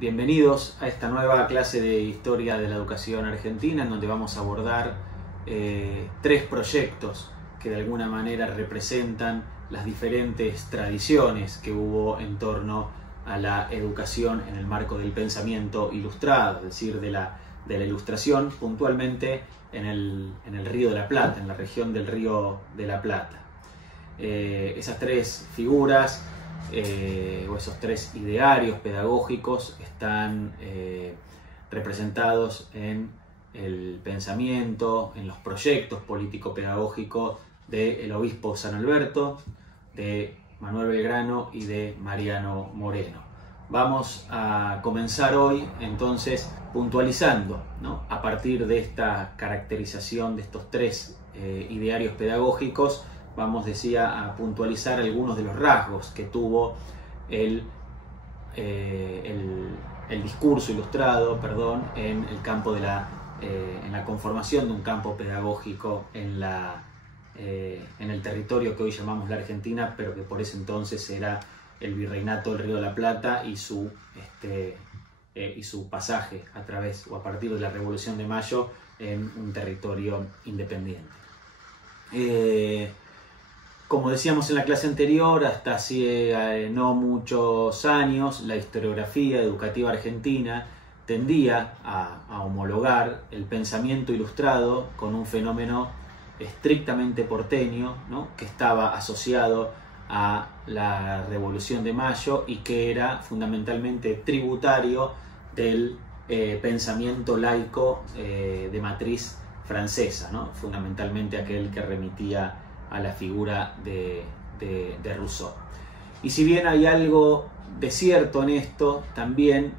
Bienvenidos a esta nueva clase de Historia de la Educación Argentina, en donde vamos a abordar tres proyectos que de alguna manera representan las diferentes tradiciones que hubo en torno a la educación en el marco del pensamiento ilustrado, es decir, de la Ilustración, puntualmente en el Río de la Plata, en la región del Río de la Plata. Esas tres figuras o esos tres idearios pedagógicos están representados en el pensamiento, en los proyectos político-pedagógicos del obispo San Alberto, de Manuel Belgrano y de Mariano Moreno. Vamos a comenzar hoy entonces puntualizando, ¿no?, a partir de esta caracterización de estos tres idearios pedagógicos. Vamos, decía, a puntualizar algunos de los rasgos que tuvo el discurso ilustrado, en el campo de en la conformación de un campo pedagógico en el territorio que hoy llamamos la Argentina, pero que por ese entonces era el Virreinato del Río de la Plata y su pasaje a través o a partir de la Revolución de Mayo en un territorio independiente. Como decíamos en la clase anterior, hasta hace no muchos años, la historiografía educativa argentina tendía a homologar el pensamiento ilustrado con un fenómeno estrictamente porteño, ¿no?, que estaba asociado a la Revolución de Mayo y que era fundamentalmente tributario del pensamiento laico de matriz francesa, ¿no?, fundamentalmente aquel que remitía a la figura de Rousseau. Y si bien hay algo de cierto en esto, también,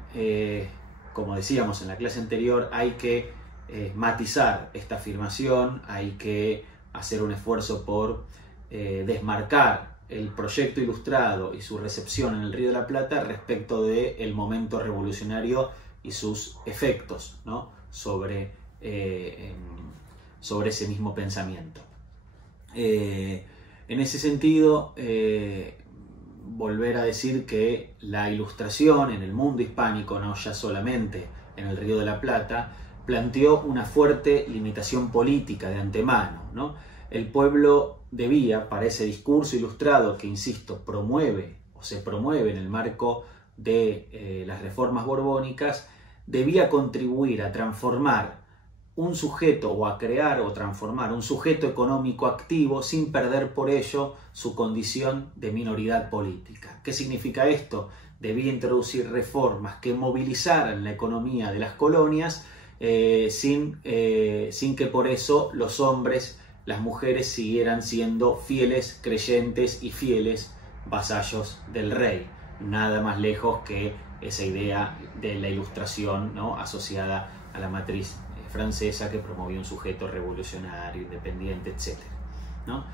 como decíamos en la clase anterior, hay que matizar esta afirmación, hay que hacer un esfuerzo por desmarcar el proyecto ilustrado y su recepción en el Río de la Plata respecto del momento revolucionario y sus efectos, ¿no?, sobre ese mismo pensamiento. En ese sentido, volver a decir que la Ilustración en el mundo hispánico, no ya solamente en el Río de la Plata, planteó una fuerte limitación política de antemano, ¿no? El pueblo debía, para ese discurso ilustrado que, insisto, se promueve en el marco de las reformas borbónicas, debía contribuir a transformar un sujeto o a crear o transformar un sujeto económico activo sin perder por ello su condición de minoridad política. ¿Qué significa esto? Debía introducir reformas que movilizaran la economía de las colonias sin que por eso los hombres, las mujeres siguieran siendo fieles creyentes y fieles vasallos del rey. Nada más lejos que esa idea de la Ilustración, ¿no?, asociada a la matriz francesa que promovió un sujeto revolucionario, independiente, etc., ¿no?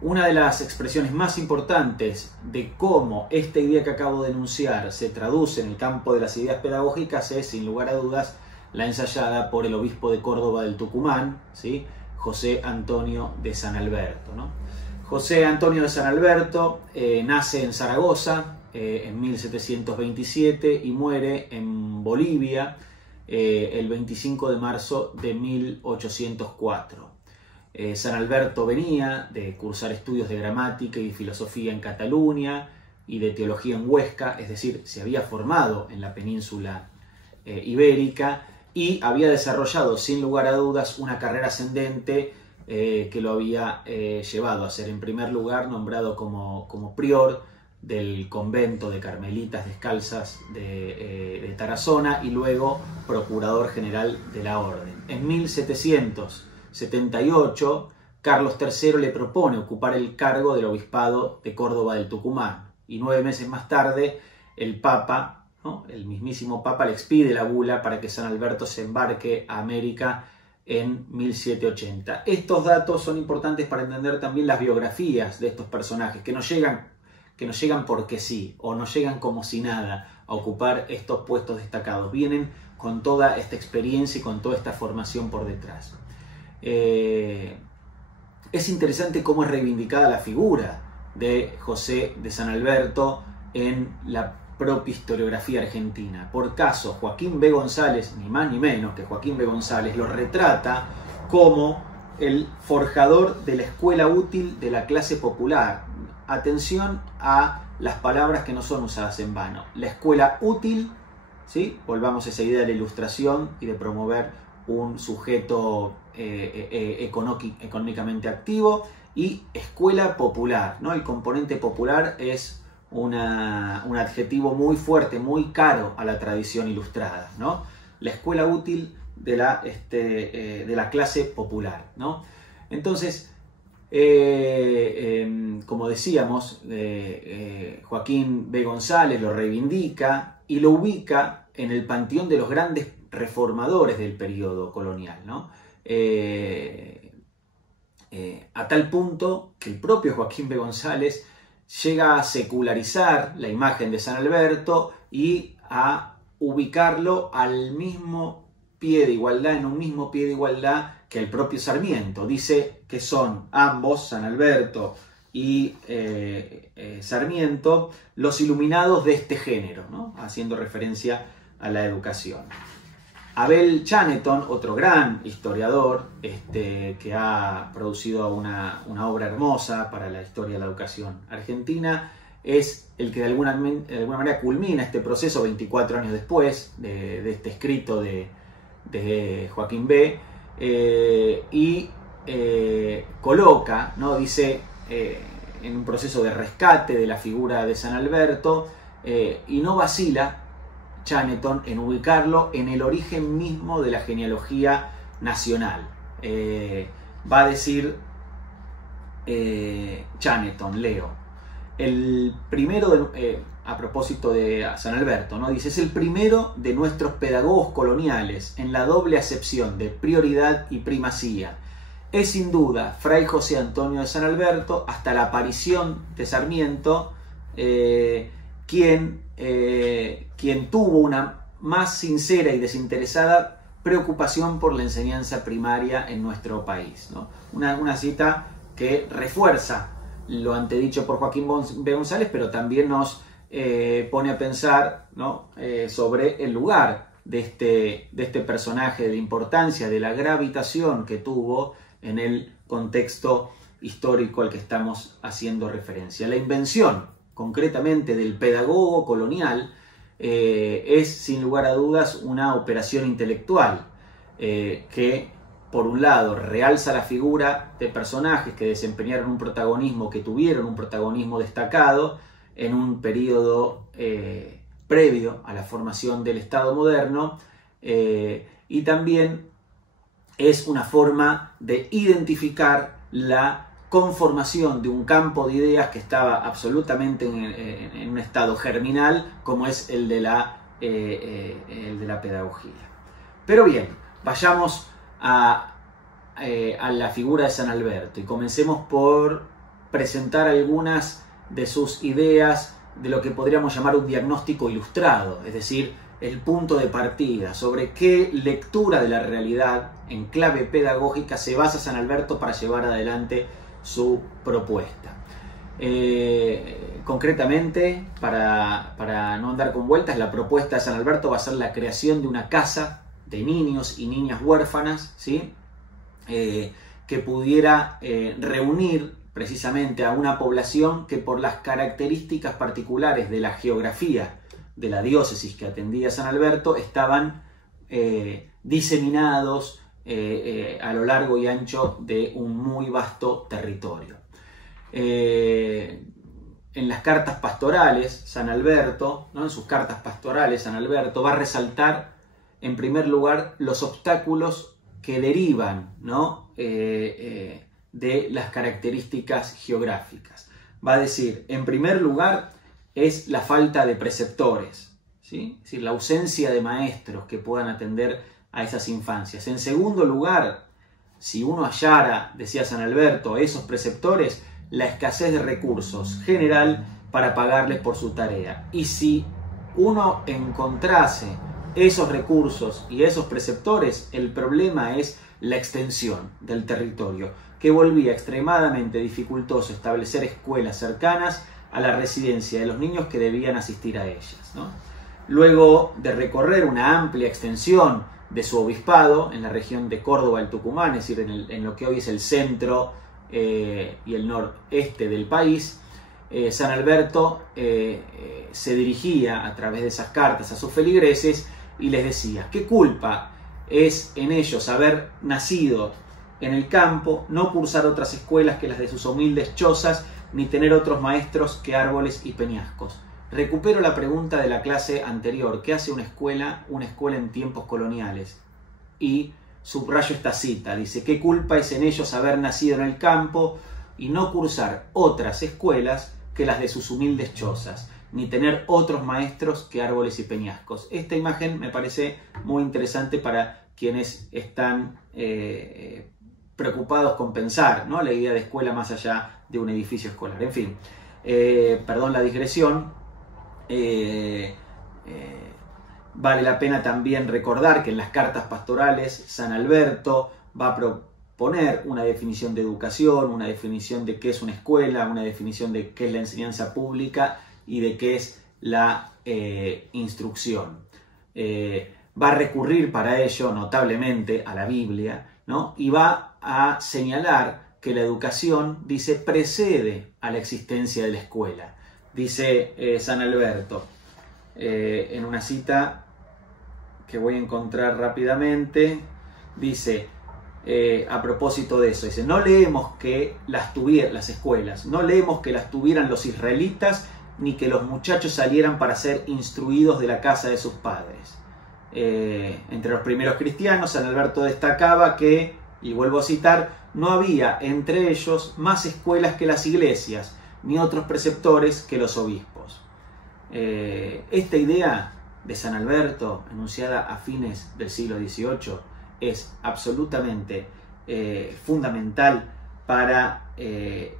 Una de las expresiones más importantes de cómo esta idea que acabo de enunciar se traduce en el campo de las ideas pedagógicas es, sin lugar a dudas, la ensayada por el obispo de Córdoba del Tucumán, ¿sí?, José Antonio de San Alberto, ¿no? José Antonio de San Alberto nace en Zaragoza en 1727 y muere en Bolivia el 25 de marzo de 1804. San Alberto venía de cursar estudios de gramática y filosofía en Cataluña y de teología en Huesca, es decir, se había formado en la península ibérica y había desarrollado sin lugar a dudas una carrera ascendente que lo había llevado a ser, en primer lugar, nombrado como prior del convento de Carmelitas Descalzas de Tarazona y luego procurador general de la orden. En 1778, Carlos III le propone ocupar el cargo del obispado de Córdoba del Tucumán y 9 meses más tarde el Papa, ¿no?, el mismísimo Papa, le expide la bula para que San Alberto se embarque a América en 1780. Estos datos son importantes para entender también las biografías de estos personajes que no llegan porque sí, o no llegan como si nada a ocupar estos puestos destacados. Vienen con toda esta experiencia y con toda esta formación por detrás. Es interesante cómo es reivindicada la figura de José de San Alberto en la propia historiografía argentina. Por caso, Joaquín B. González, ni más ni menos que Joaquín B. González, lo retrata como el forjador de la escuela útil de la clase popular. Atención a las palabras que no son usadas en vano. La escuela útil, ¿sí? Volvamos a esa idea de la ilustración y de promover un sujeto económicamente activo, y escuela popular, ¿no? El componente popular es un adjetivo muy fuerte, muy caro a la tradición ilustrada, ¿no? La escuela útil de la clase popular, ¿no? Entonces, como decíamos, Joaquín B. González lo reivindica y lo ubica en el panteón de los grandes reformadores del periodo colonial, ¿no? A tal punto que el propio Joaquín B. González llega a secularizar la imagen de San Alberto y a ubicarlo al mismo pie de igualdad, en un mismo pie de igualdad que el propio Sarmiento. Dice que son ambos, San Alberto y Sarmiento, los iluminados de este género, ¿no? Haciendo referencia a la educación. Abel Chaneton, otro gran historiador que ha producido una obra hermosa para la historia de la educación argentina, es el que de alguna manera culmina este proceso 24 años después de este escrito de Joaquín B. Y coloca, ¿no? Dice, en un proceso de rescate de la figura de San Alberto, y no vacila Chaneton en ubicarlo en el origen mismo de la genealogía nacional. Va a decir Chaneton, leo, el primero a propósito de San Alberto, ¿no? Dice, es el primero de nuestros pedagogos coloniales en la doble acepción de prioridad y primacía. Es sin duda Fray José Antonio de San Alberto, hasta la aparición de Sarmiento, quien tuvo una más sincera y desinteresada preocupación por la enseñanza primaria en nuestro país, ¿no? Una cita que refuerza lo antedicho por Joaquín B. González, pero también nos pone a pensar, ¿no? Sobre el lugar de este personaje, de la importancia, de la gravitación que tuvo en el contexto histórico al que estamos haciendo referencia. La invención, concretamente, del pedagogo colonial es, sin lugar a dudas, una operación intelectual que, por un lado, realza la figura de personajes que desempeñaron un protagonismo, que tuvieron un protagonismo destacado en un periodo previo a la formación del Estado moderno, y también es una forma de identificar la conformación de un campo de ideas que estaba absolutamente en un estado germinal, como es el de la pedagogía. Pero bien, vayamos a la figura de San Alberto y comencemos por presentar algunas de sus ideas de lo que podríamos llamar un diagnóstico ilustrado, es decir, el punto de partida, sobre qué lectura de la realidad en clave pedagógica se basa San Alberto para llevar adelante su propuesta. Concretamente, para no andar con vueltas, la propuesta de San Alberto va a ser la creación de una casa de niños y niñas huérfanas, ¿sí? Que pudiera reunir precisamente a una población que, por las características particulares de la geografía de la diócesis que atendía San Alberto, estaban diseminados a lo largo y ancho de un muy vasto territorio. En las cartas pastorales, San Alberto, ¿no? En sus cartas pastorales, San Alberto va a resaltar, en primer lugar, los obstáculos que derivan, ¿no? De las características geográficas. Va a decir, en primer lugar, es la falta de preceptores, ¿sí? Es decir, la ausencia de maestros que puedan atender a esas infancias. En segundo lugar, si uno hallara, decía San Alberto, esos preceptores, la escasez de recursos general para pagarles por su tarea. Y si uno encontrase esos recursos y esos preceptores, el problema es la extensión del territorio, que volvía extremadamente dificultoso establecer escuelas cercanas a la residencia de los niños que debían asistir a ellas, ¿no? Luego de recorrer una amplia extensión de su obispado en la región de Córdoba, el Tucumán, es decir, en lo que hoy es el centro y el noreste del país, San Alberto se dirigía a través de esas cartas a sus feligreses y les decía: ¿qué culpa es en ellos haber nacido en el campo, no cursar otras escuelas que las de sus humildes chozas, ni tener otros maestros que árboles y peñascos? Recupero la pregunta de la clase anterior: ¿qué hace una escuela en tiempos coloniales? Y subrayo esta cita, dice: ¿qué culpa es en ellos haber nacido en el campo y no cursar otras escuelas que las de sus humildes chozas, ni tener otros maestros que árboles y peñascos? Esta imagen me parece muy interesante para quienes están preocupados con pensar, ¿no?, la idea de escuela más allá de un edificio escolar. En fin, perdón la digresión. Vale la pena también recordar que en las cartas pastorales San Alberto va a proponer una definición de educación, una definición de qué es una escuela, una definición de qué es la enseñanza pública y de qué es la instrucción. Va a recurrir para ello notablemente a la Biblia, ¿no? Y va a señalar que la educación, dice, precede a la existencia de la escuela. Dice San Alberto, en una cita que voy a encontrar rápidamente, dice, a propósito de eso, dice: no leemos que las escuelas, no leemos que las tuvieran los israelitas, ni que los muchachos salieran para ser instruidos de la casa de sus padres. Entre los primeros cristianos, San Alberto destacaba que, y vuelvo a citar, no había entre ellos más escuelas que las iglesias, ni otros preceptores que los obispos. Esta idea de San Alberto, enunciada a fines del siglo XVIII, es absolutamente fundamental para, y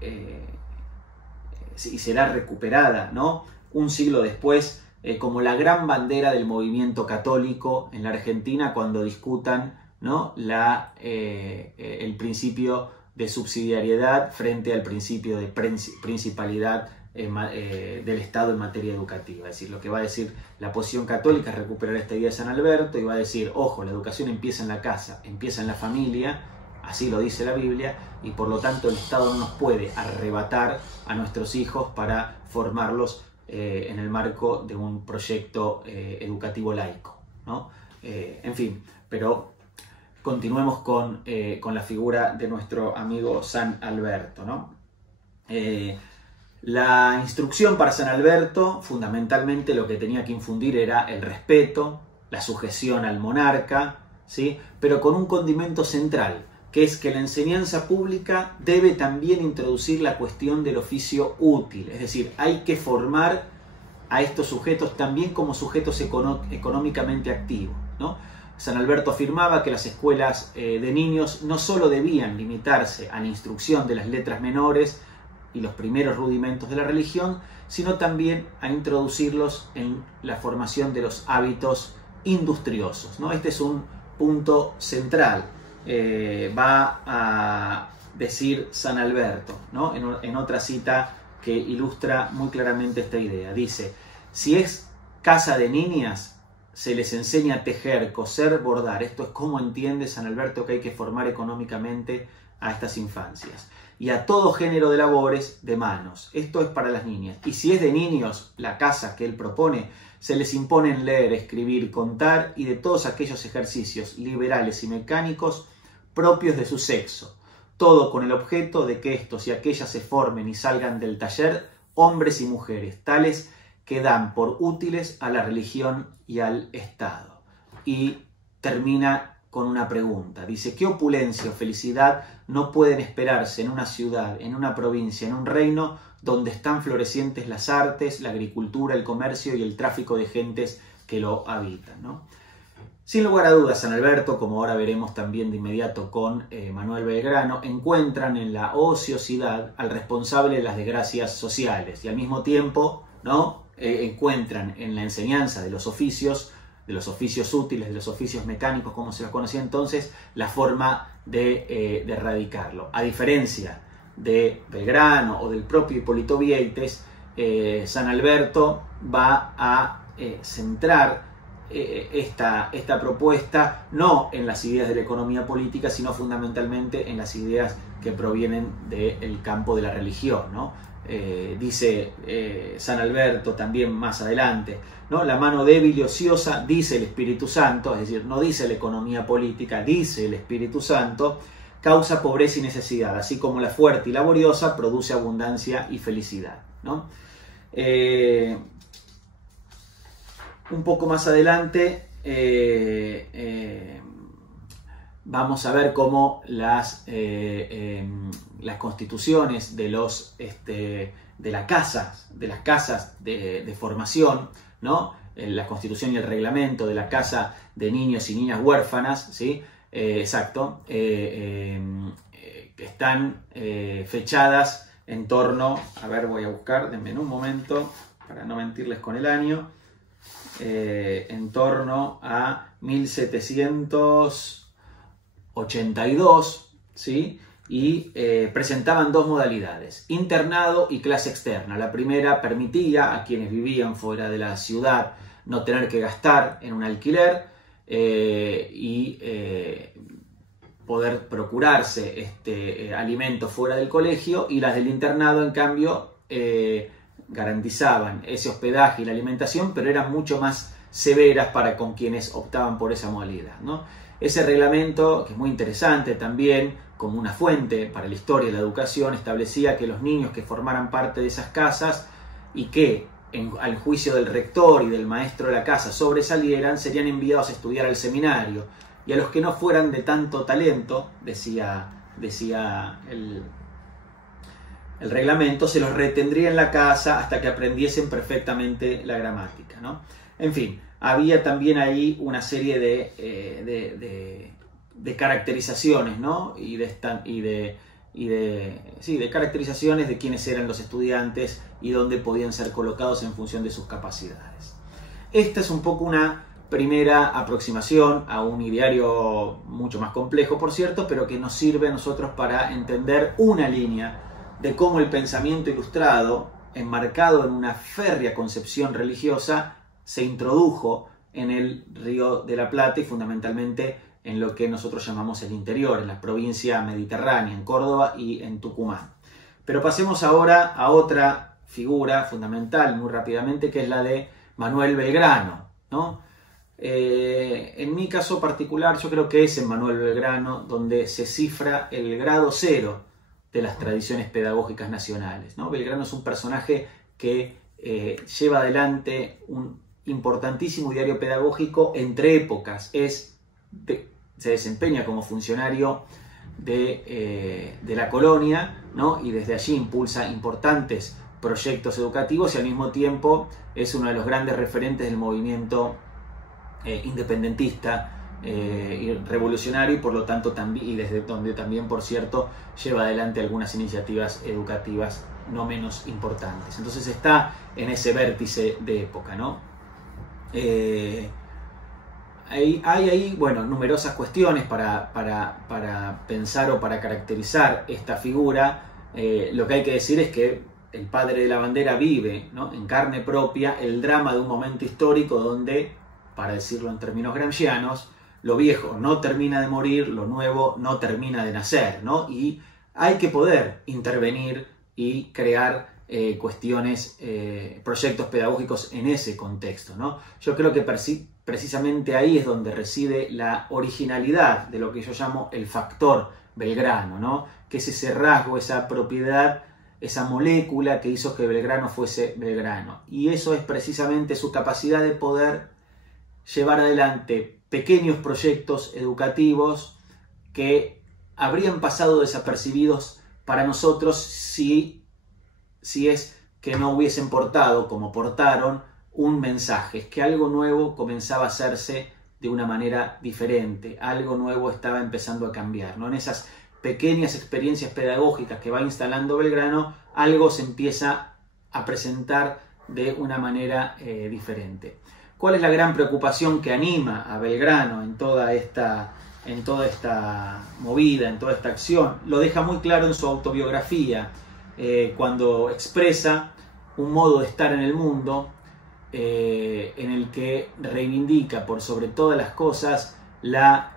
será recuperada, ¿no?, un siglo después, como la gran bandera del movimiento católico en la Argentina, cuando discutan, ¿no?, el principio de subsidiariedad frente al principio de principalidad del Estado en materia educativa. Es decir, lo que va a decir la posición católica es recuperar esta idea de San Alberto y va a decir: ojo, la educación empieza en la casa, empieza en la familia, así lo dice la Biblia, y por lo tanto el Estado no nos puede arrebatar a nuestros hijos para formarlos en el marco de un proyecto educativo laico, ¿no? En fin, pero continuemos con la figura de nuestro amigo San Alberto, ¿no? La instrucción para San Alberto, fundamentalmente lo que tenía que infundir era el respeto, la sujeción al monarca, ¿sí?, pero con un condimento central, que es que la enseñanza pública debe también introducir la cuestión del oficio útil, es decir, hay que formar a estos sujetos también como sujetos económicamente activos, ¿no? San Alberto afirmaba que las escuelas de niños no solo debían limitarse a la instrucción de las letras menores y los primeros rudimentos de la religión, sino también a introducirlos en la formación de los hábitos industriosos, ¿no? Este es un punto central, va a decir San Alberto, ¿no?, en otra cita que ilustra muy claramente esta idea. Dice: si es casa de niñas, se les enseña a tejer, coser, bordar. Esto es como entiende San Alberto que hay que formar económicamente a estas infancias. Y a todo género de labores de manos. Esto es para las niñas. Y si es de niños, la casa que él propone, se les imponen leer, escribir, contar y de todos aquellos ejercicios liberales y mecánicos propios de su sexo. Todo con el objeto de que estos y aquellas se formen y salgan del taller hombres y mujeres, tales que dan por útiles a la religión y al Estado. Y termina con una pregunta. Dice: ¿qué opulencia o felicidad no pueden esperarse en una ciudad, en una provincia, en un reino donde están florecientes las artes, la agricultura, el comercio y el tráfico de gentes que lo habitan, ¿no? Sin lugar a dudas, San Alberto, como ahora veremos también de inmediato con Manuel Belgrano, encuentran en la ociosidad al responsable de las desgracias sociales y al mismo tiempo, ¿no?, encuentran en la enseñanza de los oficios útiles, de los oficios mecánicos, como se los conocía entonces, la forma de erradicarlo. A diferencia de Belgrano o del propio Hipólito Vieites, San Alberto va a centrar esta propuesta no en las ideas de la economía política, sino fundamentalmente en las ideas que provienen del campo de la religión, ¿no? Dice San Alberto también más adelante, ¿no? La mano débil y ociosa, dice el Espíritu Santo, es decir, no dice la economía política, dice el Espíritu Santo, causa pobreza y necesidad, así como la fuerte y laboriosa produce abundancia y felicidad, ¿no? Un poco más adelante vamos a ver cómo las constituciones de las casas de formación, ¿no? La constitución y el reglamento de la casa de niños y niñas huérfanas, ¿sí? Exacto, están fechadas en torno, a ver, voy a buscar, denme un momento para no mentirles con el año, en torno a 1782, ¿sí? Y presentaban dos modalidades, internado y clase externa. La primera permitía a quienes vivían fuera de la ciudad no tener que gastar en un alquiler y poder procurarse alimento fuera del colegio, y las del internado, en cambio, garantizaban ese hospedaje y la alimentación, pero eran mucho más severas para con quienes optaban por esa modalidad, ¿no? Ese reglamento, que es muy interesante también como una fuente para la historia de la educación, establecía que los niños que formaran parte de esas casas y que al juicio del rector y del maestro de la casa sobresalieran, serían enviados a estudiar al seminario, y a los que no fueran de tanto talento, decía el reglamento, se los retendría en la casa hasta que aprendiesen perfectamente la gramática, ¿no? En fin, había también ahí una serie de caracterizaciones, ¿no? de caracterizaciones de quiénes eran los estudiantes y dónde podían ser colocados en función de sus capacidades. Esta es un poco una primera aproximación a un ideario mucho más complejo, por cierto, pero que nos sirve a nosotros para entender una línea de cómo el pensamiento ilustrado, enmarcado en una férrea concepción religiosa, se introdujo en el Río de la Plata y fundamentalmente en lo que nosotros llamamos el interior, en la provincia mediterránea, en Córdoba y en Tucumán. Pero pasemos ahora a otra figura fundamental, muy rápidamente, que es la de Manuel Belgrano, ¿no? En mi caso particular, yo creo que es en Manuel Belgrano donde se cifra el grado cero de las tradiciones pedagógicas nacionales, ¿no? Belgrano es un personaje que lleva adelante un importantísimo diario pedagógico entre épocas, se desempeña como funcionario de la colonia, ¿no? Y desde allí impulsa importantes proyectos educativos y al mismo tiempo es uno de los grandes referentes del movimiento independentista y revolucionario, y por lo tanto y desde donde también, por cierto, lleva adelante algunas iniciativas educativas no menos importantes. Entonces está en ese vértice de época, ¿no? Hay ahí, bueno, numerosas cuestiones para pensar o para caracterizar esta figura. Lo que hay que decir es que el padre de la bandera vive, ¿no?, en carne propia el drama de un momento histórico donde, para decirlo en términos gramscianos, lo viejo no termina de morir, lo nuevo no termina de nacer, ¿no? Y hay que poder intervenir y crear cuestiones, proyectos pedagógicos en ese contexto, ¿no? Yo creo que precisamente ahí es donde reside la originalidad de lo que yo llamo el factor Belgrano, ¿no? Que es ese rasgo, esa propiedad, esa molécula que hizo que Belgrano fuese Belgrano. Y eso es precisamente su capacidad de poder llevar adelante pequeños proyectos educativos que habrían pasado desapercibidos para nosotros si es que no hubiesen portado, como portaron, un mensaje, es que algo nuevo comenzaba a hacerse de una manera diferente, algo nuevo estaba empezando a cambiar, ¿no? En esas pequeñas experiencias pedagógicas que va instalando Belgrano, algo se empieza a presentar de una manera diferente. ¿Cuál es la gran preocupación que anima a Belgrano en toda esta movida, en toda esta acción? Lo deja muy claro en su autobiografía, cuando expresa un modo de estar en el mundo en el que reivindica por sobre todas las cosas la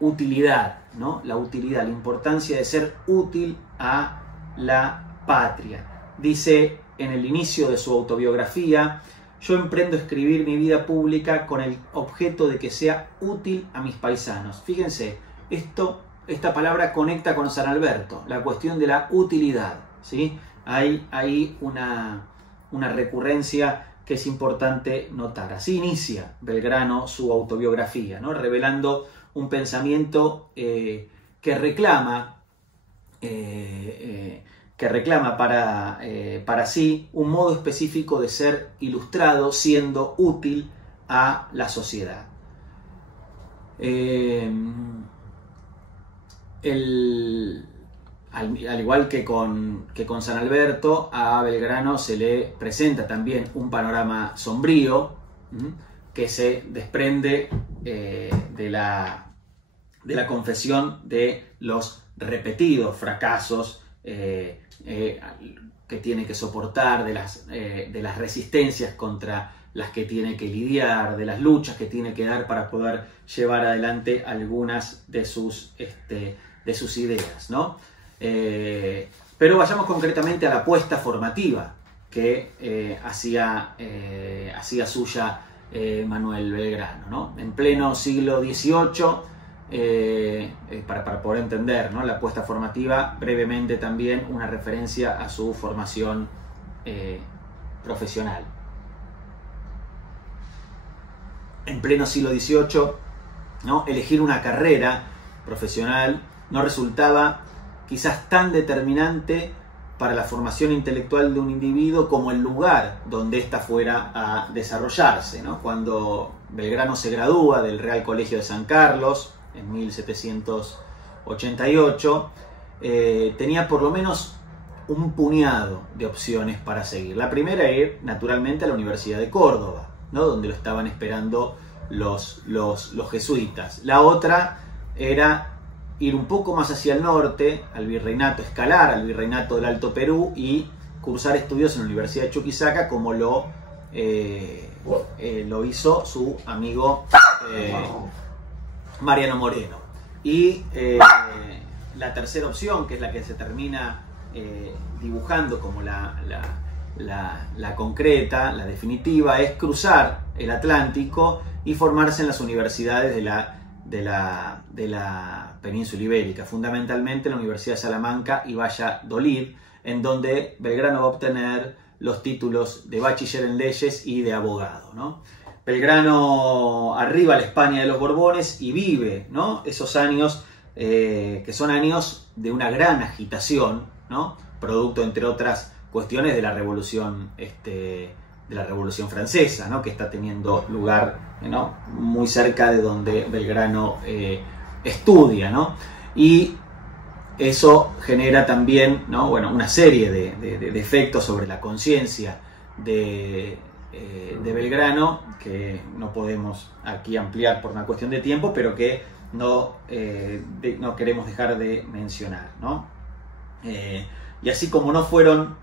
utilidad, ¿no? La utilidad, la importancia de ser útil a la patria. Dice en el inicio de su autobiografía: yo emprendo a escribir mi vida pública con el objeto de que sea útil a mis paisanos. Fíjense, esta palabra conecta con San Alberto, la cuestión de la utilidad, ¿sí? Hay una recurrencia que es importante notar. Así inicia Belgrano su autobiografía, ¿no? Revelando un pensamiento que reclama para sí un modo específico de ser ilustrado, siendo útil a la sociedad. Al igual que con San Alberto, a Belgrano se le presenta también un panorama sombrío que se desprende de la confesión de los repetidos fracasos que tiene que soportar, de las resistencias contra las que tiene que lidiar, de las luchas que tiene que dar para poder llevar adelante algunas de sus ideas, ¿no? Pero vayamos concretamente a la apuesta formativa que hacía suya Manuel Belgrano, ¿no? En pleno siglo XVIII, para poder entender, ¿no?, la apuesta formativa, brevemente también una referencia a su formación profesional. En pleno siglo XVIII, ¿no?, elegir una carrera profesional no resultaba quizás tan determinante para la formación intelectual de un individuo como el lugar donde ésta fuera a desarrollarse, ¿no? Cuando Belgrano se gradúa del Real Colegio de San Carlos en 1788, tenía por lo menos un puñado de opciones para seguir. La primera era ir naturalmente a la Universidad de Córdoba, ¿no?, donde lo estaban esperando los jesuitas. La otra era ir un poco más hacia el norte, al virreinato, escalar al virreinato del Alto Perú y cursar estudios en la Universidad de Chuquisaca, como lo hizo su amigo Mariano Moreno. Y la tercera opción, que es la que se termina dibujando como la concreta, la definitiva, es cruzar el Atlántico y formarse en las universidades de la península ibérica, fundamentalmente la Universidad de Salamanca y Valladolid, en donde Belgrano va a obtener los títulos de bachiller en leyes y de abogado, ¿no? Belgrano arriba a la España de los Borbones y vive, ¿no?, esos años que son años de una gran agitación, ¿no?, producto, entre otras cuestiones, de la Revolución Francesa, ¿no?, que está teniendo lugar, ¿no?, muy cerca de donde Belgrano estudia, ¿no? Y eso genera también, ¿no?, bueno, una serie de efectos sobre la conciencia de Belgrano, que no podemos aquí ampliar por una cuestión de tiempo, pero que no queremos dejar de mencionar, ¿no? Y así como no fueron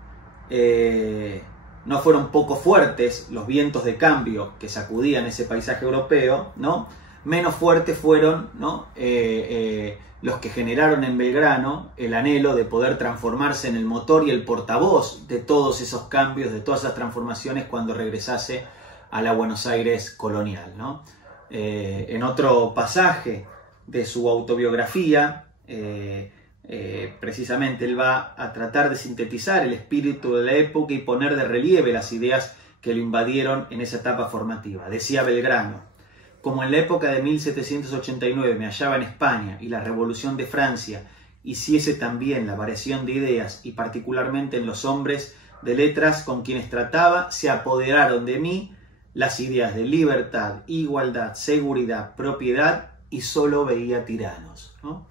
poco fuertes los vientos de cambio que sacudían ese paisaje europeo, ¿no?, menos fuertes fueron, ¿no?, los que generaron en Belgrano el anhelo de poder transformarse en el motor y el portavoz de todos esos cambios, de todas esas transformaciones, cuando regresase a la Buenos Aires colonial, ¿no? En otro pasaje de su autobiografía, precisamente él va a tratar de sintetizar el espíritu de la época y poner de relieve las ideas que lo invadieron en esa etapa formativa. Decía Belgrano: como en la época de 1789 me hallaba en España y la Revolución de Francia hiciese también la variación de ideas, y particularmente en los hombres de letras con quienes trataba, se apoderaron de mí las ideas de libertad, igualdad, seguridad, propiedad, y solo veía tiranos, ¿no?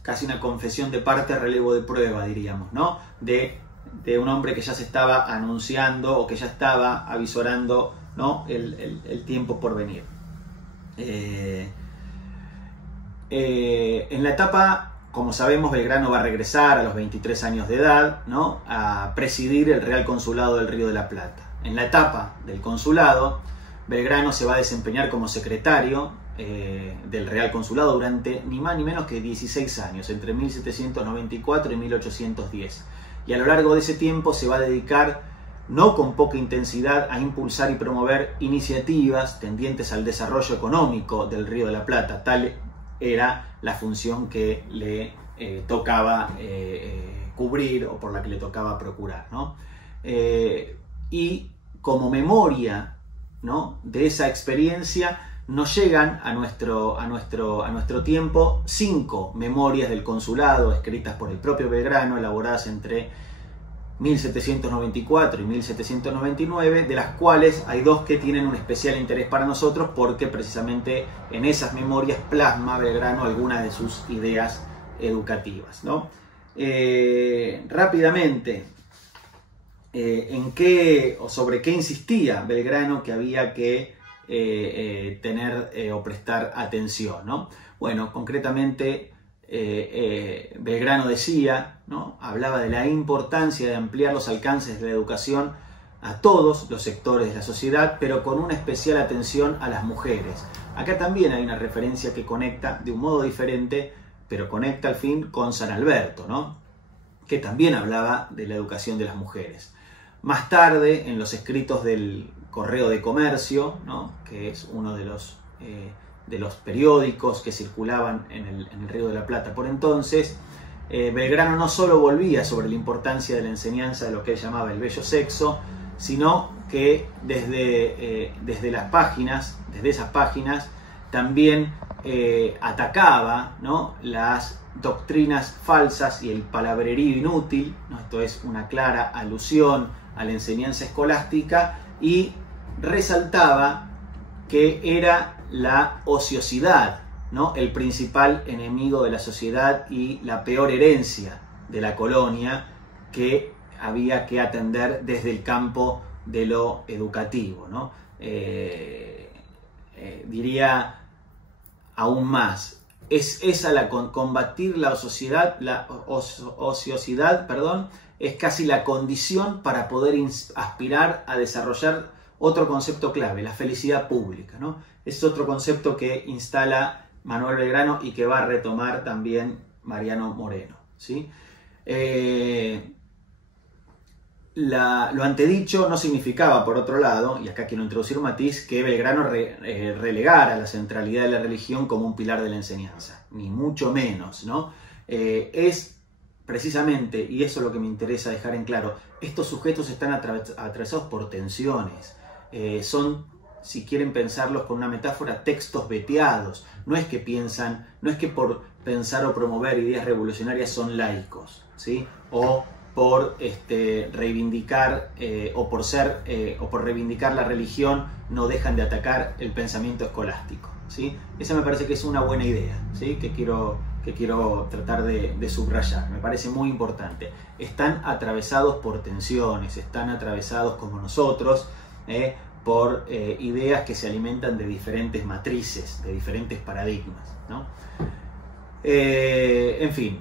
Casi una confesión de parte, relevo de prueba, diríamos, ¿no?, de un hombre que ya se estaba anunciando, o que ya estaba avisorando, ¿no?, el tiempo por venir. En la etapa como sabemos, Belgrano va a regresar a los 23 años de edad, ¿no?, a presidir el Real Consulado del Río de la Plata. En la etapa del consulado, Belgrano se va a desempeñar como secretario del Real Consulado durante ni más ni menos que 16 años, entre 1794 y 1810. Y a lo largo de ese tiempo se va a dedicar, no con poca intensidad, a impulsar y promover iniciativas tendientes al desarrollo económico del Río de la Plata. Tal era la función que le tocaba cubrir, o por la que le tocaba procurar, ¿no? Y como memoria, ¿no?, de esa experiencia, nos llegan a nuestro tiempo 5 memorias del consulado escritas por el propio Belgrano, elaboradas entre 1794 y 1799, de las cuales hay 2 que tienen un especial interés para nosotros, porque precisamente en esas memorias plasma Belgrano algunas de sus ideas educativas, ¿no? Rápidamente, ¿en qué o sobre qué insistía Belgrano que había que tener o prestar atención, ¿no? Bueno, concretamente Belgrano decía, ¿no?, hablaba de la importancia de ampliar los alcances de la educación a todos los sectores de la sociedad, pero con una especial atención a las mujeres. Acá también hay una referencia que conecta de un modo diferente, pero conecta al fin con San Alberto, ¿no?, que también hablaba de la educación de las mujeres. Más tarde, en los escritos del Correo de Comercio, ¿no?, que es uno de los periódicos que circulaban en el Río de la Plata por entonces, Belgrano no solo volvía sobre la importancia de la enseñanza de lo que él llamaba el bello sexo, sino que desde esas páginas también atacaba, ¿no?, las doctrinas falsas y el palabrerío inútil, ¿no? Esto es una clara alusión a la enseñanza escolástica, y resaltaba que era la ociosidad, ¿no?, el principal enemigo de la sociedad y la peor herencia de la colonia que había que atender desde el campo de lo educativo, ¿no? Diría aún más, combatir la ociosidad, es casi la condición para poder aspirar a desarrollar otro concepto clave, la felicidad pública, ¿no? Es otro concepto que instala Manuel Belgrano y que va a retomar también Mariano Moreno, ¿sí? Lo antedicho no significaba, por otro lado, y acá quiero introducir un matiz, que Belgrano relegara la centralidad de la religión como un pilar de la enseñanza, ni mucho menos, ¿no? Es precisamente, y eso es lo que me interesa dejar en claro, estos sujetos están atravesados por tensiones, son, si quieren pensarlos con una metáfora, textos veteados. No es que por pensar o promover ideas revolucionarias son laicos, ¿sí?, o por reivindicar o por reivindicar la religión no dejan de atacar el pensamiento escolástico, ¿sí? Esa me parece que es una buena idea, ¿sí?, que quiero tratar de subrayar. Me parece muy importante. Están atravesados por tensiones, están atravesados como nosotros por ideas que se alimentan de diferentes matrices, de diferentes paradigmas, ¿no? En fin,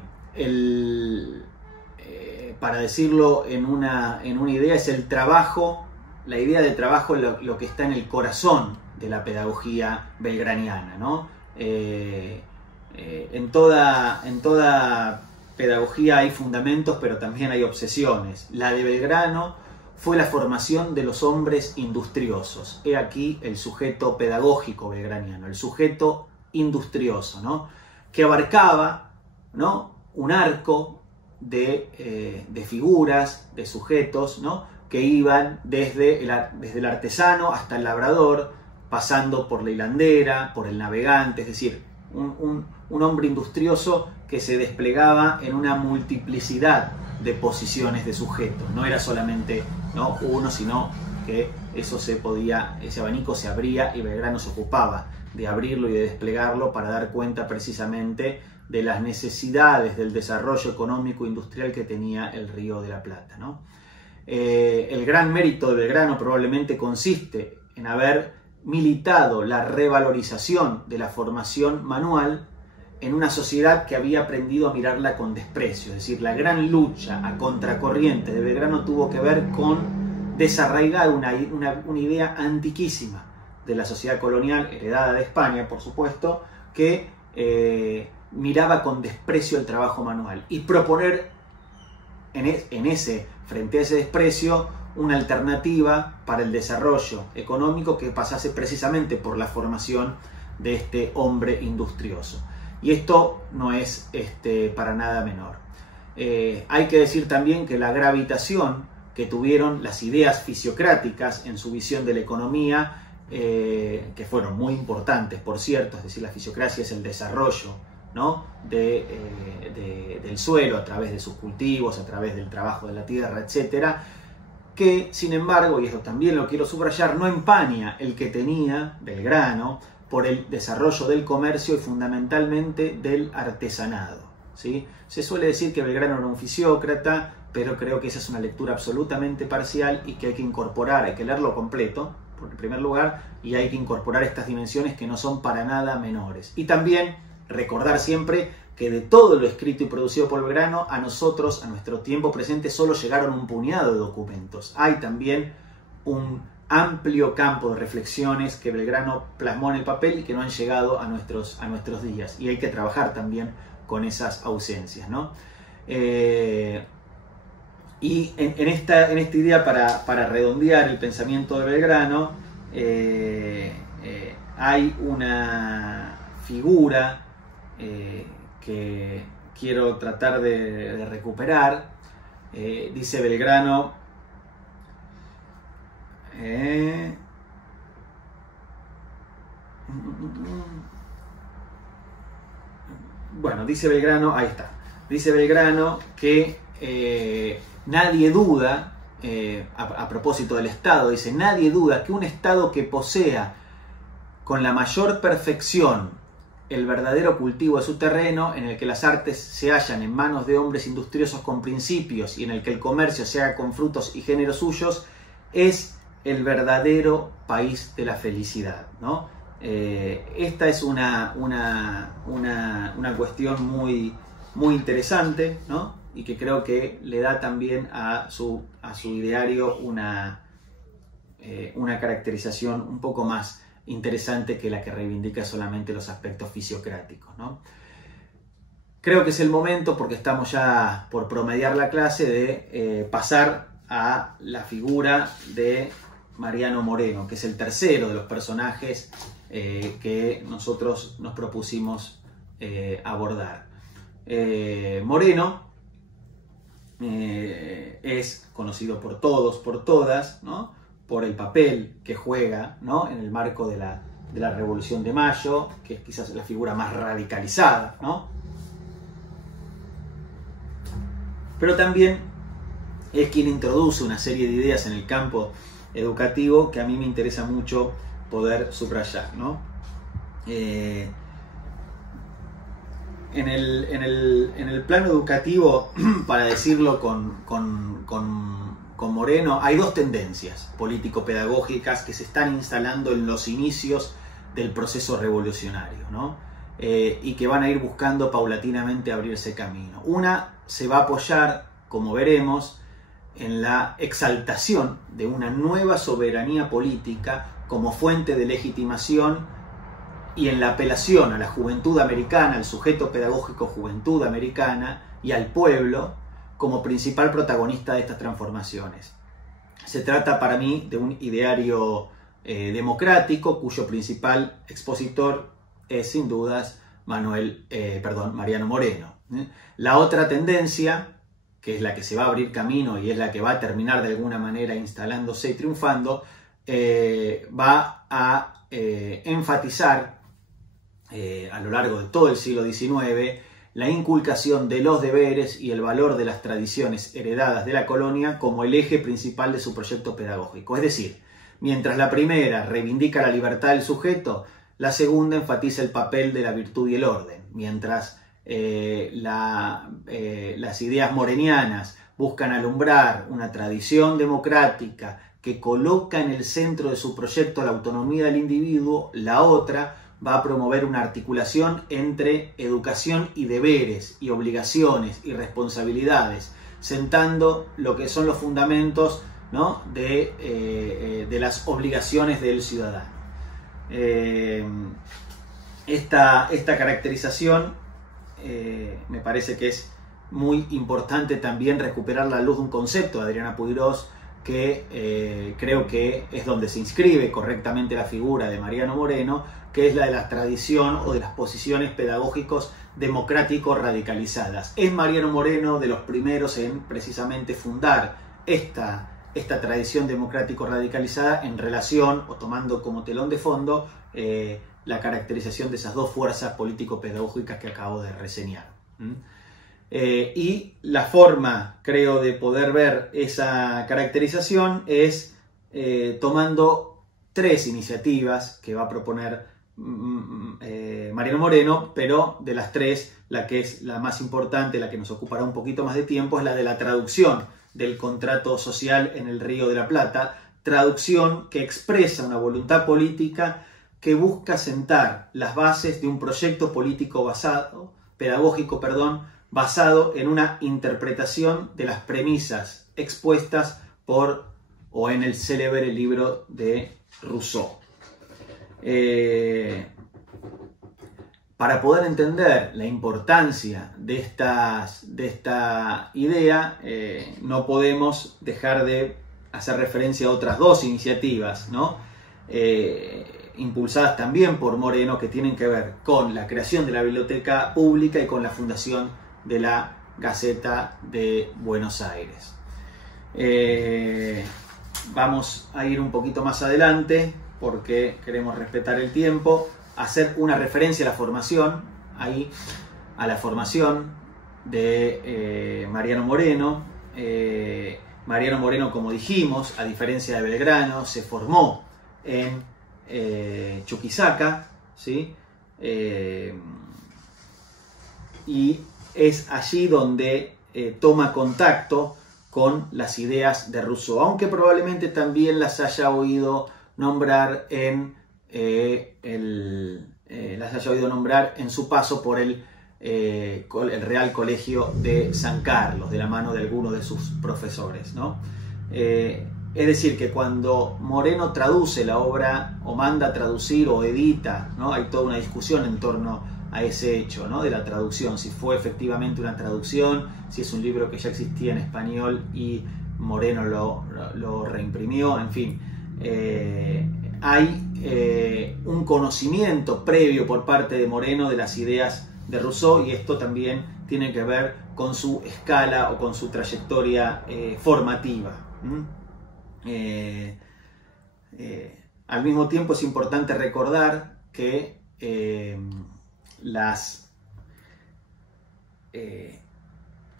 para decirlo en una idea, es el trabajo, la idea de trabajo, lo que está en el corazón de la pedagogía belgraniana, ¿no? En toda pedagogía hay fundamentos, pero también hay obsesiones. La de Belgrano fue la formación de los hombres industriosos. He aquí el sujeto pedagógico belgraniano, el sujeto industrioso, ¿no?, que abarcaba, ¿no?, un arco de figuras, de sujetos, ¿no?, que iban desde el artesano hasta el labrador, pasando por la hilandera, por el navegante, es decir, un hombre industrioso que se desplegaba en una multiplicidad de posiciones de sujetos. No era solamente, ¿no?, uno, sino que ese abanico se abría y Belgrano se ocupaba de abrirlo y de desplegarlo para dar cuenta precisamente de las necesidades del desarrollo económico industrial que tenía el Río de la Plata, ¿no? El gran mérito de Belgrano probablemente consiste en haber militado la revalorización de la formación manual en una sociedad que había aprendido a mirarla con desprecio. Es decir, la gran lucha a contracorriente de Belgrano tuvo que ver con desarraigar una idea antiquísima de la sociedad colonial, heredada de España, por supuesto, que miraba con desprecio el trabajo manual, y proponer frente a ese desprecio una alternativa para el desarrollo económico que pasase precisamente por la formación de este hombre industrioso. Y esto no es para nada menor. Hay que decir también que la gravitación que tuvieron las ideas fisiocráticas en su visión de la economía, que fueron muy importantes, por cierto, es decir, la fisiocracia es el desarrollo, ¿no?, del suelo a través de sus cultivos, a través del trabajo de la tierra, etcétera, que sin embargo, y eso también lo quiero subrayar, no empaña el que tenía Belgrano por el desarrollo del comercio y fundamentalmente del artesanado, ¿sí? Se suele decir que Belgrano era un fisiócrata, pero creo que esa es una lectura absolutamente parcial y que hay que incorporar, hay que leerlo completo, en primer lugar, y hay que incorporar estas dimensiones que no son para nada menores. Y también recordar siempre que de todo lo escrito y producido por Belgrano, a nosotros, a nuestro tiempo presente, solo llegaron un puñado de documentos. Hay también un amplio campo de reflexiones que Belgrano plasmó en el papel y que no han llegado a nuestros días. Y hay que trabajar también con esas ausencias, ¿no? Y en esta idea, para redondear el pensamiento de Belgrano, hay una figura que quiero tratar de recuperar. Dice Belgrano, bueno, dice Belgrano, ahí está, dice Belgrano que nadie duda, a propósito del Estado, dice, nadie duda que un Estado que posea con la mayor perfección el verdadero cultivo de su terreno, en el que las artes se hallan en manos de hombres industriosos con principios y en el que el comercio se haga con frutos y géneros suyos, es el verdadero país de la felicidad, ¿no? Esta es una cuestión muy, muy interesante, ¿no? Y que creo que le da también a su ideario una caracterización un poco más interesante que la que reivindica solamente los aspectos fisiocráticos, ¿no? Creo que es el momento, porque estamos ya por promediar la clase, de pasar a la figura de Mariano Moreno, que es el tercero de los personajes que nosotros nos propusimos abordar. Moreno es conocido por todos, por todas, ¿no?, por el papel que juega, ¿no?, en el marco de la Revolución de Mayo, que es quizás la figura más radicalizada, ¿no? Pero también es quien introduce una serie de ideas en el campo educativo que a mí me interesa mucho poder subrayar, ¿no? En el plano educativo, para decirlo con Moreno, hay dos tendencias político-pedagógicas que se están instalando en los inicios del proceso revolucionario, ¿no? Y que van a ir buscando paulatinamente abrirse camino. Una se va a apoyar, como veremos, en la exaltación de una nueva soberanía política como fuente de legitimación y en la apelación a la juventud americana, al sujeto pedagógico juventud americana y al pueblo como principal protagonista de estas transformaciones. Se trata para mí de un ideario democrático cuyo principal expositor es sin dudas Mariano Moreno. La otra tendencia, que es la que se va a abrir camino y es la que va a terminar de alguna manera instalándose y triunfando, va a enfatizar a lo largo de todo el siglo XIX la inculcación de los deberes y el valor de las tradiciones heredadas de la colonia como el eje principal de su proyecto pedagógico. Es decir, mientras la primera reivindica la libertad del sujeto, la segunda enfatiza el papel de la virtud y el orden. Mientras las ideas morenianas buscan alumbrar una tradición democrática que coloca en el centro de su proyecto la autonomía del individuo, la otra va a promover una articulación entre educación y deberes, y obligaciones y responsabilidades, sentando lo que son los fundamentos, ¿no?, de las obligaciones del ciudadano. Esta caracterización me parece que es muy importante también recuperar la luz de un concepto de Adriana Puigros, que creo que es donde se inscribe correctamente la figura de Mariano Moreno, que es la de la tradición o de las posiciones pedagógicos democráticos radicalizadas. Es Mariano Moreno de los primeros en precisamente fundar esta tradición democrático radicalizada en relación, o tomando como telón de fondo, la caracterización de esas dos fuerzas político-pedagógicas que acabo de reseñar. Y la forma, creo, de poder ver esa caracterización es tomando tres iniciativas que va a proponer Mariano Moreno, pero de las tres, la que es la más importante, la que nos ocupará un poquito más de tiempo, es la de la traducción del contrato social en el Río de la Plata, traducción que expresa una voluntad política que busca sentar las bases de un proyecto político pedagógico, basado en una interpretación de las premisas expuestas en el célebre libro de Rousseau. Para poder entender la importancia de esta idea, no podemos dejar de hacer referencia a otras dos iniciativas, ¿no?, impulsadas también por Moreno, que tienen que ver con la creación de la biblioteca pública y con la fundación de la Gaceta de Buenos Aires. Vamos a ir un poquito más adelante porque queremos respetar el tiempo, hacer una referencia a la formación, a la formación de Mariano Moreno. Mariano Moreno, como dijimos, a diferencia de Belgrano, se formó en Chuquisaca, ¿sí? Y es allí donde toma contacto con las ideas de Rousseau, aunque probablemente también las haya oído nombrar en su paso por el Real Colegio de San Carlos, de la mano de algunos de sus profesores, ¿no? Es decir, que cuando Moreno traduce la obra, o manda traducir, o edita, ¿no?, hay toda una discusión en torno a ese hecho, ¿no?, de la traducción, si fue efectivamente una traducción, si es un libro que ya existía en español y Moreno lo reimprimió, en fin. Hay un conocimiento previo por parte de Moreno de las ideas de Rousseau, y esto también tiene que ver con su escala o con su trayectoria formativa. Al mismo tiempo es importante recordar que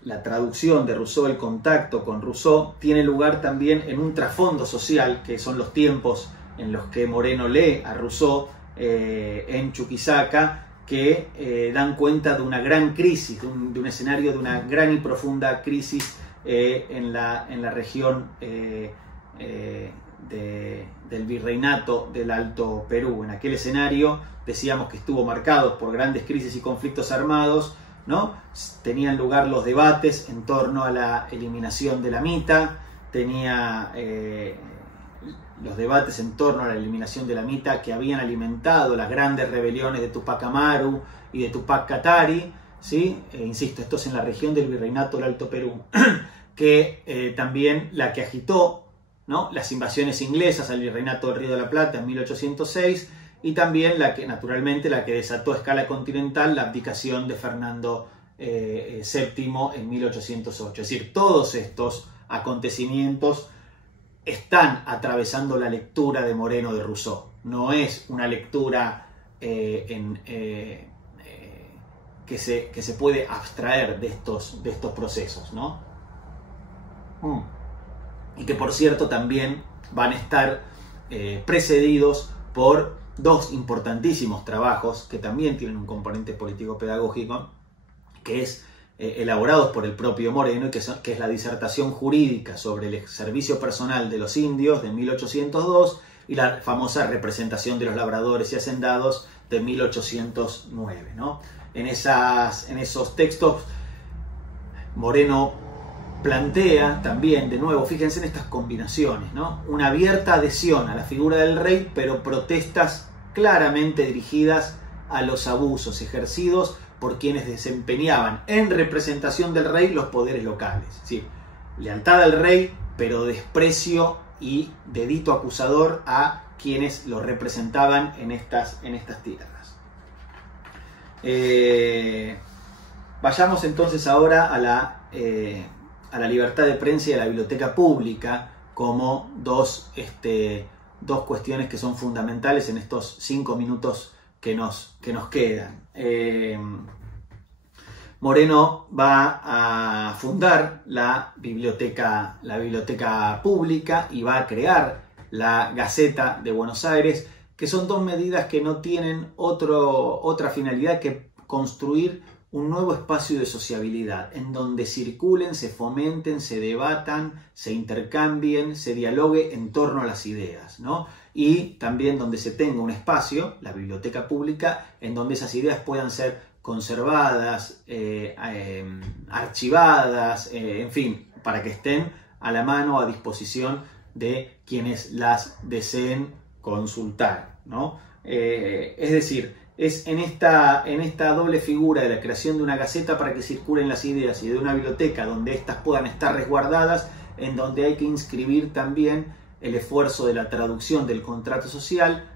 la traducción de Rousseau, el contacto con Rousseau, tiene lugar también en un trasfondo social, que son los tiempos en los que Moreno lee a Rousseau en Chuquisaca, que dan cuenta de una gran crisis, de un escenario de una gran y profunda crisis en la región del virreinato del Alto Perú. En aquel escenario decíamos que estuvo marcado por grandes crisis y conflictos armados, ¿no? Tenían lugar los debates en torno a la eliminación de la mita, los debates en torno a la eliminación de la mita que habían alimentado las grandes rebeliones de Tupac Amaru y de Tupac Katari, ¿sí? Insisto, esto es en la región del virreinato del Alto Perú, que también la que agitó, ¿no?, las invasiones inglesas al virreinato del Río de la Plata en 1806, y también naturalmente la que desató a escala continental la abdicación de Fernando VII en 1808. Es decir, todos estos acontecimientos están atravesando la lectura de Moreno de Rousseau. No es una lectura que se puede abstraer de estos procesos, ¿no? Y que, por cierto, también van a estar precedidos por dos importantísimos trabajos que también tienen un componente político-pedagógico, que es elaborados por el propio Moreno, y que es la disertación jurídica sobre el servicio personal de los indios de 1802 y la famosa representación de los labradores y hacendados de 1809, ¿no? En esos textos Moreno plantea también, de nuevo, fíjense en estas combinaciones, ¿no? Una abierta adhesión a la figura del rey, pero protestas claramente dirigidas a los abusos ejercidos por quienes desempeñaban en representación del rey los poderes locales. ¿Sí? Lealtad al rey, pero desprecio y dedito acusador a quienes lo representaban en estas tierras. Vayamos entonces ahora a la libertad de prensa y a la biblioteca pública como dos cuestiones que son fundamentales en estos 5 minutos que nos quedan. Moreno va a fundar la biblioteca pública y va a crear la Gaceta de Buenos Aires, que son dos medidas que no tienen otra finalidad que construir un nuevo espacio de sociabilidad, en donde circulen, se fomenten, se debatan, se intercambien, se dialogue en torno a las ideas, ¿no? Y también donde se tenga un espacio, la biblioteca pública, en donde esas ideas puedan ser conservadas, archivadas, en fin, para que estén a la mano, a disposición de quienes las deseen consultar, ¿no? Es decir, es en esta doble figura de la creación de una gaceta para que circulen las ideas y de una biblioteca donde éstas puedan estar resguardadas, en donde hay que inscribir también el esfuerzo de la traducción del contrato social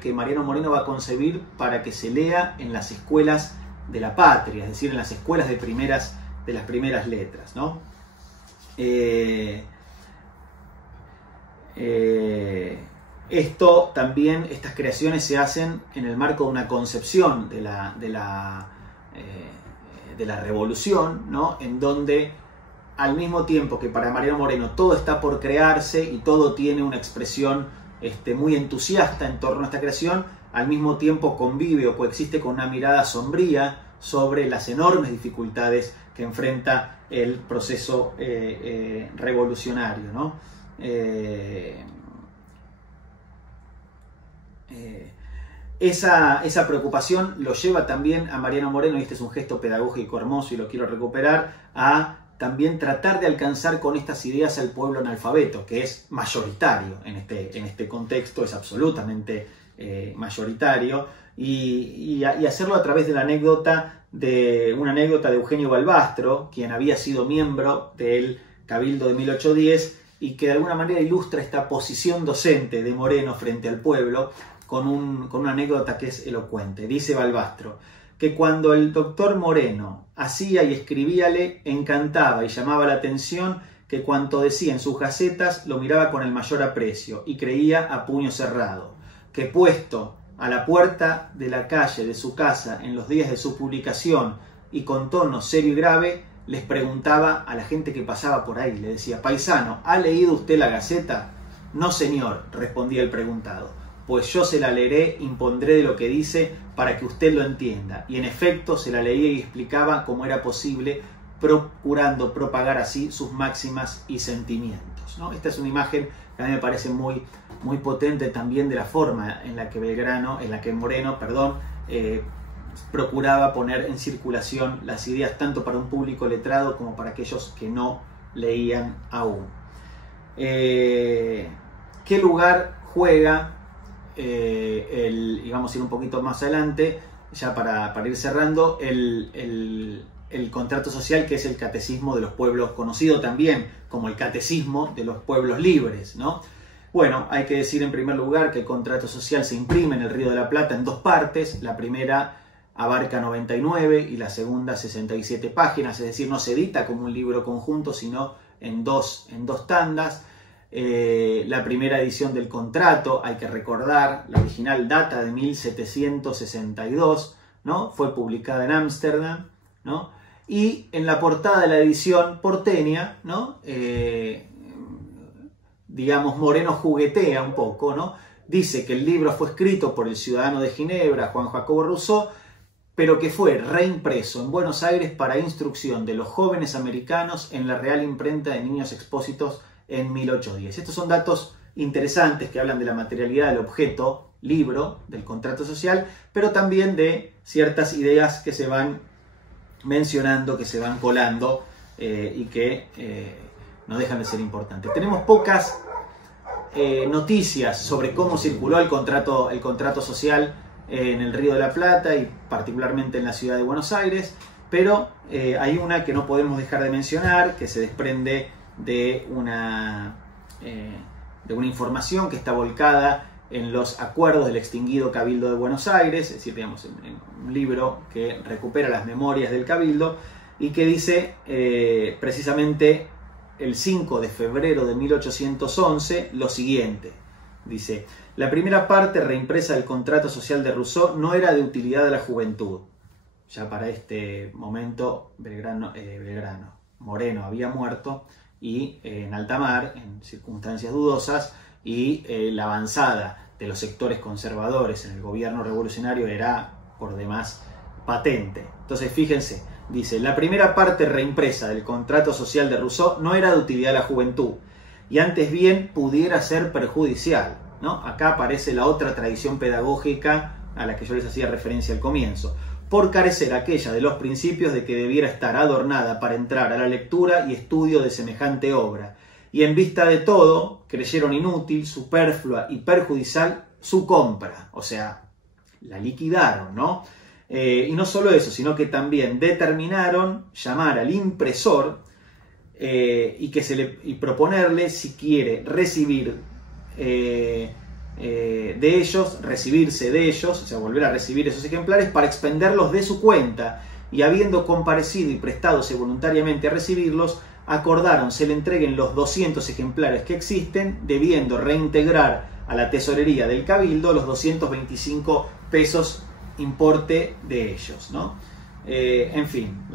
que Mariano Moreno va a concebir para que se lea en las escuelas de la patria, es decir, en las escuelas de las primeras letras, ¿no? Esto también, estas creaciones se hacen en el marco de una concepción de la revolución, ¿no? En donde al mismo tiempo que para Mariano Moreno todo está por crearse y todo tiene una expresión muy entusiasta en torno a esta creación, al mismo tiempo convive o coexiste con una mirada sombría sobre las enormes dificultades que enfrenta el proceso revolucionario, ¿no? Esa preocupación lo lleva también a Mariano Moreno, y este es un gesto pedagógico hermoso y lo quiero recuperar, a también tratar de alcanzar con estas ideas al pueblo analfabeto, que es mayoritario en este contexto, es absolutamente mayoritario, y hacerlo a través de una anécdota de Eugenio Balbastro, quien había sido miembro del Cabildo de 1810 y que de alguna manera ilustra esta posición docente de Moreno frente al pueblo con una anécdota que es elocuente. Dice Balbastro que cuando el doctor Moreno hacía y escribíale, encantaba y llamaba la atención que cuanto decía en sus gacetas lo miraba con el mayor aprecio y creía a puño cerrado, que puesto a la puerta de la calle de su casa en los días de su publicación y con tono serio y grave, les preguntaba a la gente que pasaba por ahí, le decía: paisano, ¿ha leído usted la Gaceta? No, señor, respondía el preguntado, pues yo se la leeré, impondré de lo que dice para que usted lo entienda. Y en efecto se la leía y explicaba cómo era posible, procurando propagar así sus máximas y sentimientos, ¿no? Esta es una imagen que a mí me parece muy, muy potente también de la forma en la que Moreno, procuraba poner en circulación las ideas tanto para un público letrado como para aquellos que no leían aún. ¿Qué lugar juega, y vamos a ir un poquito más adelante, ya para ir cerrando, el contrato social, que es el catecismo de los pueblos, conocido también como el catecismo de los pueblos libres, ¿no? Bueno, hay que decir en primer lugar que el contrato social se imprime en el Río de la Plata en dos partes. La primera abarca 99 y la segunda 67 páginas, es decir, no se edita como un libro conjunto, sino en dos tandas. La primera edición del contrato, hay que recordar, la original data de 1762, ¿no? Fue publicada en Ámsterdam, ¿no? Y en la portada de la edición porteña, ¿no? Digamos, Moreno juguetea un poco, ¿no? Dice que el libro fue escrito por el ciudadano de Ginebra, Juan Jacobo Rousseau, pero que fue reimpreso en Buenos Aires para instrucción de los jóvenes americanos en la Real Imprenta de Niños Expósitos en 1810. Estos son datos interesantes que hablan de la materialidad del objeto, libro, del contrato social, pero también de ciertas ideas que se van mencionando, que se van colando y que no dejan de ser importantes. Tenemos pocas noticias sobre cómo circuló el contrato social en el Río de la Plata y particularmente en la ciudad de Buenos Aires, pero hay una que no podemos dejar de mencionar, que se desprende de una información que está volcada en los acuerdos del extinguido Cabildo de Buenos Aires, es decir, digamos, en un libro que recupera las memorias del Cabildo y que dice precisamente el 5 de febrero de 1811 lo siguiente. Dice: la primera parte reimpresa del contrato social de Rousseau no era de utilidad a la juventud. Ya para este momento Moreno había muerto y en alta mar, en circunstancias dudosas, y la avanzada de los sectores conservadores en el gobierno revolucionario era por demás patente. Entonces fíjense, dice: la primera parte reimpresa del contrato social de Rousseau no era de utilidad a la juventud y antes bien pudiera ser perjudicial, ¿no? Acá aparece la otra tradición pedagógica a la que yo les hacía referencia al comienzo, por carecer aquella de los principios de que debiera estar adornada para entrar a la lectura y estudio de semejante obra, y en vista de todo creyeron inútil, superflua y perjudicial su compra, o sea, la liquidaron, ¿no? Y no solo eso, sino que también determinaron llamar al impresor y proponerle si quiere recibirse de ellos, o sea, volver a recibir esos ejemplares para expenderlos de su cuenta, y habiendo comparecido y prestadose voluntariamente a recibirlos, acordaron se le entreguen los 200 ejemplares que existen, debiendo reintegrar a la tesorería del Cabildo los 225 pesos importe de ellos, ¿no? En fin,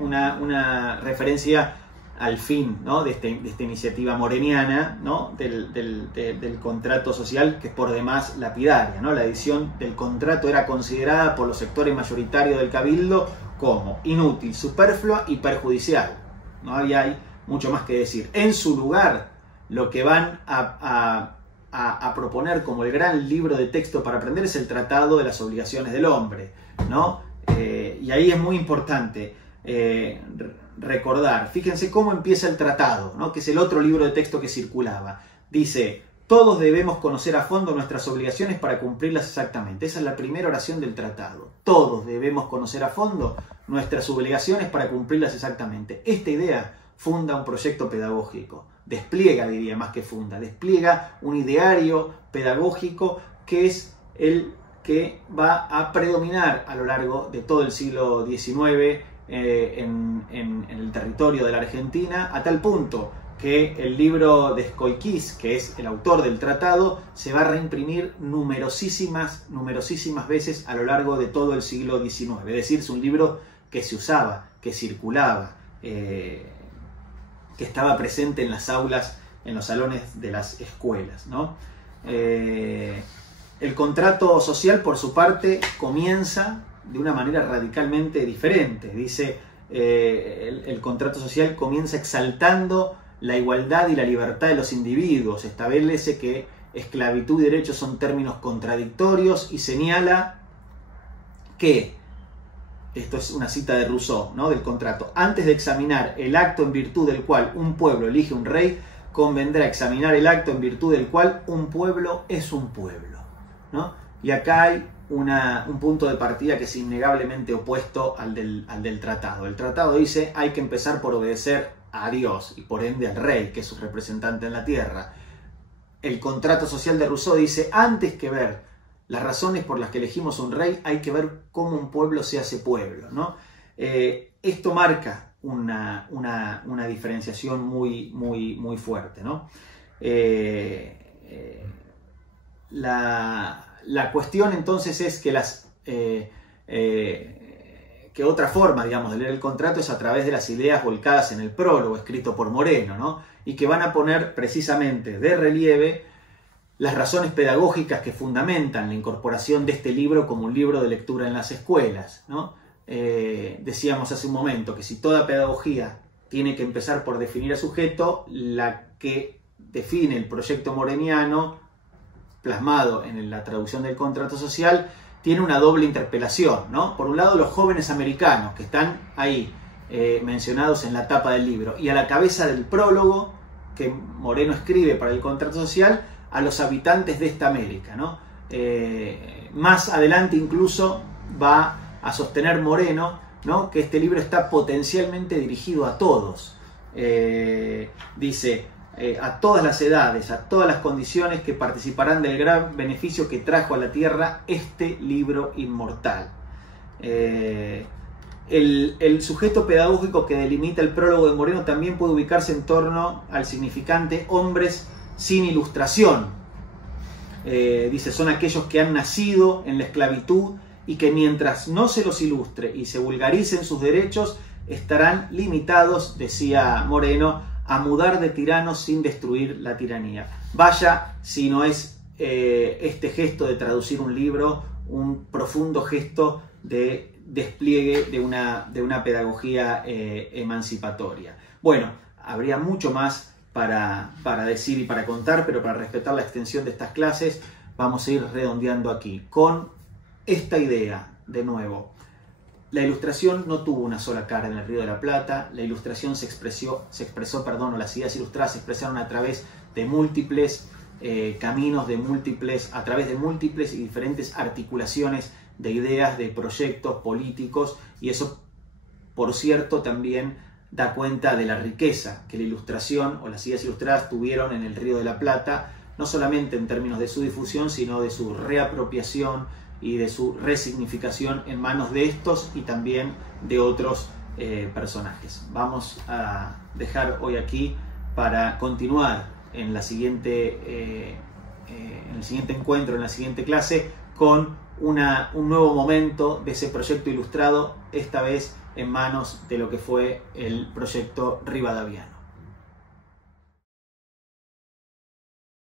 una referencia al fin, ¿no? de esta iniciativa moreniana, ¿no? del contrato social, que es por demás lapidaria, ¿no? La edición del contrato era considerada por los sectores mayoritarios del Cabildo como inútil, superflua y perjudicial. No había mucho más que decir. En su lugar, lo que van a proponer como el gran libro de texto para aprender es el Tratado de las Obligaciones del Hombre, ¿no? Y ahí es muy importante recordar, fíjense cómo empieza el tratado, ¿no? Que es el otro libro de texto que circulaba. Dice: todos debemos conocer a fondo nuestras obligaciones para cumplirlas exactamente. Esa es la primera oración del tratado. Todos debemos conocer a fondo nuestras obligaciones para cumplirlas exactamente. Esta idea funda un proyecto pedagógico, despliega, diría más que funda, despliega un ideario pedagógico que es el que va a predominar a lo largo de todo el siglo XIX en el territorio de la Argentina, a tal punto que el libro de Escóiquiz, que es el autor del tratado, se va a reimprimir numerosísimas veces a lo largo de todo el siglo XIX. Es decir, es un libro que se usaba, que circulaba, que estaba presente en las aulas, en los salones de las escuelas, ¿no? El contrato social, por su parte, comienza de una manera radicalmente diferente. Dice, el contrato social comienza exaltando la igualdad y la libertad de los individuos, establece que esclavitud y derechos son términos contradictorios y señala que, esto es una cita de Rousseau, ¿no? Del contrato: antes de examinar el acto en virtud del cual un pueblo elige un rey, convendrá examinar el acto en virtud del cual un pueblo es un pueblo, ¿no? Y acá hay un punto de partida que es innegablemente opuesto al del tratado. El tratado dice: hay que empezar por obedecer a Dios y por ende al rey, que es su representante en la tierra. El contrato social de Rousseau dice: antes que ver las razones por las que elegimos un rey, hay que ver cómo un pueblo se hace pueblo, ¿no? Esto marca una diferenciación muy fuerte, ¿no? La cuestión entonces es que que otra forma, digamos, de leer el contrato es a través de las ideas volcadas en el prólogo escrito por Moreno, ¿no? Y que van a poner precisamente de relieve las razones pedagógicas que fundamentan la incorporación de este libro como un libro de lectura en las escuelas, ¿no? Decíamos hace un momento que si toda pedagogía tiene que empezar por definir al sujeto, la que define el proyecto moreniano, plasmado en la traducción del contrato social, tiene una doble interpelación, ¿no? Por un lado, los jóvenes americanos que están ahí mencionados en la tapa del libro, y a la cabeza del prólogo que Moreno escribe para el contrato social, a los habitantes de esta América, ¿no? Más adelante incluso va a sostener Moreno, ¿no?, que este libro está potencialmente dirigido a todos. Dice, a todas las edades, a todas las condiciones que participarán del gran beneficio que trajo a la tierra este libro inmortal. El sujeto pedagógico que delimita el prólogo de Moreno también puede ubicarse en torno al significante hombres sin ilustración. Dice, son aquellos que han nacido en la esclavitud y que mientras no se los ilustre y se vulgaricen sus derechos, estarán limitados, decía Moreno, a mudar de tiranos sin destruir la tiranía. Vaya si no es este gesto de traducir un libro un profundo gesto de despliegue de una pedagogía emancipatoria. Bueno, habría mucho más para decir y para contar, pero para respetar la extensión de estas clases vamos a ir redondeando aquí con esta idea, de nuevo. La Ilustración no tuvo una sola cara en el Río de la Plata. La Ilustración se expresó, o las ideas ilustradas se expresaron a través de múltiples caminos, a través de múltiples y diferentes articulaciones de ideas, de proyectos políticos, y eso, por cierto, también da cuenta de la riqueza que la Ilustración o las ideas ilustradas tuvieron en el Río de la Plata, no solamente en términos de su difusión, sino de su reapropiación y de su resignificación en manos de estos y también de otros personajes. Vamos a dejar hoy aquí para continuar en el siguiente encuentro, en la siguiente clase, con un nuevo momento de ese proyecto ilustrado, esta vez en manos de lo que fue el proyecto rivadaviano.